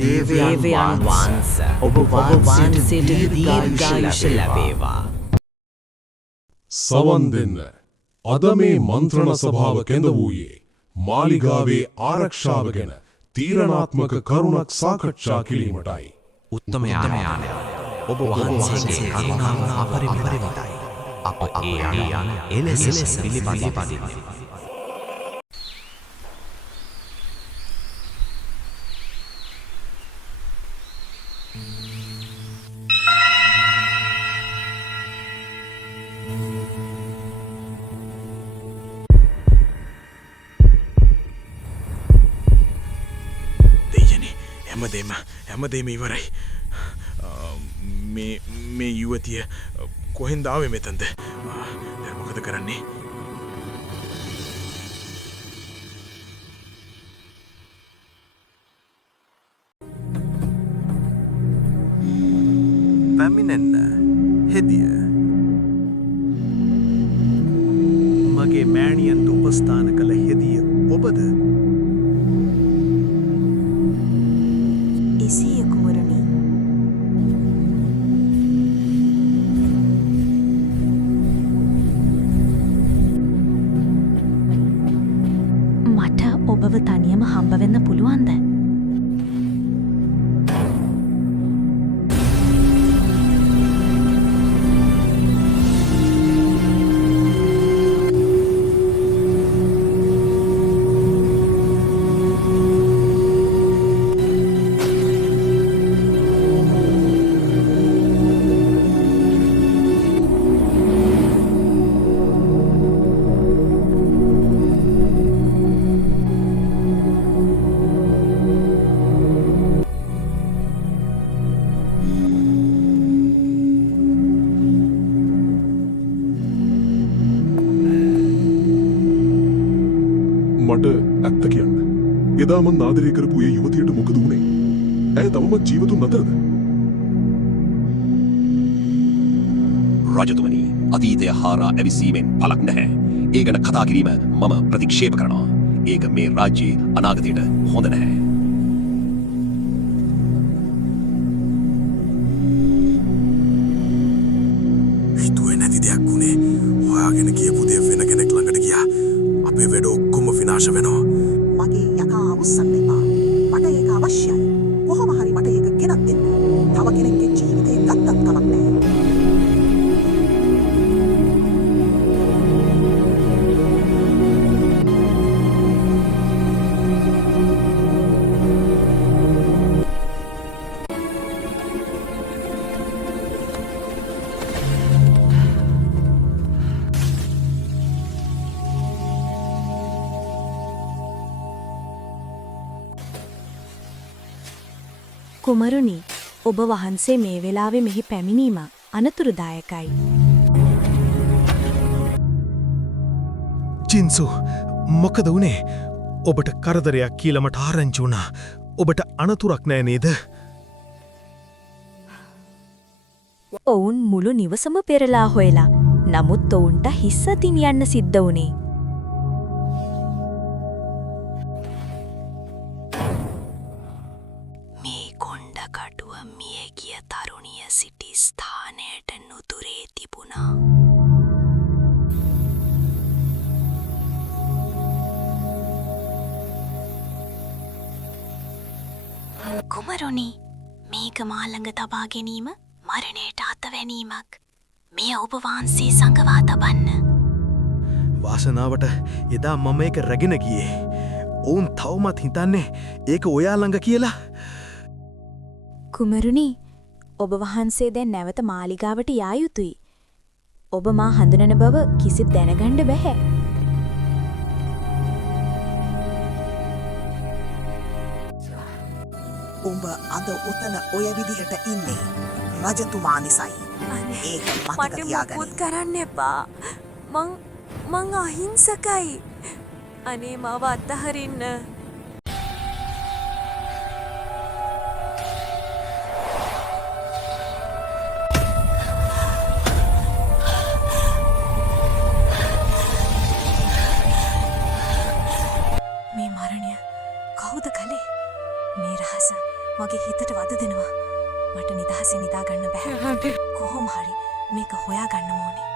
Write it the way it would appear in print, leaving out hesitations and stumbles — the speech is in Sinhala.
දේවයන් වහන්සේ ඔබ වහන්සේට දීර්ඝායුෂ ලැබේවා. සවන් දෙන්න. අද මේ මන්ත්‍රණ සභාව කැඳ වූයේ මාලිගාවේ ආරක්ෂාව ගැන තීරණාත්මක කරුණක් සාකච්ඡා කිරීමටයි. උත්තමයාණන් ඔබ වහන්සේගේ කරුණාව අපරිමිතයි. අප ඒ අනුව එලෙස පිළිපදිමු. හැමදේම ඉවරයි. මේ යුවතිය කොහෙන්ද ආවේ මෙතනද? දැන් මොකද කරන්නේ? පැමිණෙන්න හෙදිය. මගේ මෑණියන්ට උපස්ථාන කළ හෙදිය ඔබද? එසේය කුමරුනි. මට ඔබව තනියම හම්බ වෙන්න පුළුවන්ද? මට ඇත්ත කියන්න. එදා මං ආදරය කරපු ඒ යුවතියට මොකද වුනේ? ඇය තවමත් ජීවතුන් නැතද? රජතුමනි, අතීතය හාරා ඇවිසීමෙන් පළක් නැහැ. ඒ ගැන කතා කිරීම මම ප්‍රතික්ෂේප කරනවා. ඒක මේ රාජ්‍යයේ අනාගතයට හොඳ නැහැ. හිතුවේ නැති දෙයක් වුණේ. හොයාගෙන ගියපු දේ වෙන කෙනෙක් ළඟට ගියා. අපේ වැඩ ඔක්කොම විනාශ වෙනවා. මගේ යකා අවුස්සන්න එපා. මට ඒක අවශ්‍යයි. කොහොම හරි මට ඒක ගෙනත් දෙන්න. තව කෙනෙක්ගේ ජීවිතේ ගත්තත් කමක් නැහැ. කුමරුනි, ඔබ වහන්සේ මේ වෙලාවේ මෙහි පැමිණීම අනතුරුදායකයි. ජින්සු, මොකද වුණේ? ඔබට කරදරයක් කියලා මට ආරංචි වුණා. ඔබට අනතුරක් නෑ නේද? ඔවුන් මුළු නිවසම පෙරලා හොයලා. නමුත් ඔවුන්ට හිස් අතින් යන්න සිද්ධ වුණේ. මේ කොණ්ඩකටුව මියගිය තරුණිය සිටි ස්ථානයට නුදුරේ තිබුණා. කුමරුනි, මේක මා ළඟ තබා ගැනීම මරණයට අතවැනීමක්. මෙය ඔබ වහන්සේ සඟවා තබන්න. වාසනාවට එදා මම ඒක රැගෙන ගියේ. ඔවුන් තවමත් හිතන්නේ ඒක ඔයා ළඟ කියලා. කුමරුනි, ඔබ වහන්සේ දැන් නැවත මාලිගාවට යා යුතුයි. ඔබ මා හඳුනන බව කිසිත් දැනගන්න බැහැ. උඹ අද උතන ඔය විදිහට ඉන්නේ රජතුමා නිසයි. ඒක මතක තියාගන්න. මුකුත් කරන්න එපා. මං අහිංසකයි. අනේ මාව අත්හරින්න. කවුද කළේ? මේ රහස මගේ හිතට වද දෙනවා. මට නිදහසේ නිදාගන්න බැහැ. කොහොම හරි මේක හොයාගන්න ඕනේ.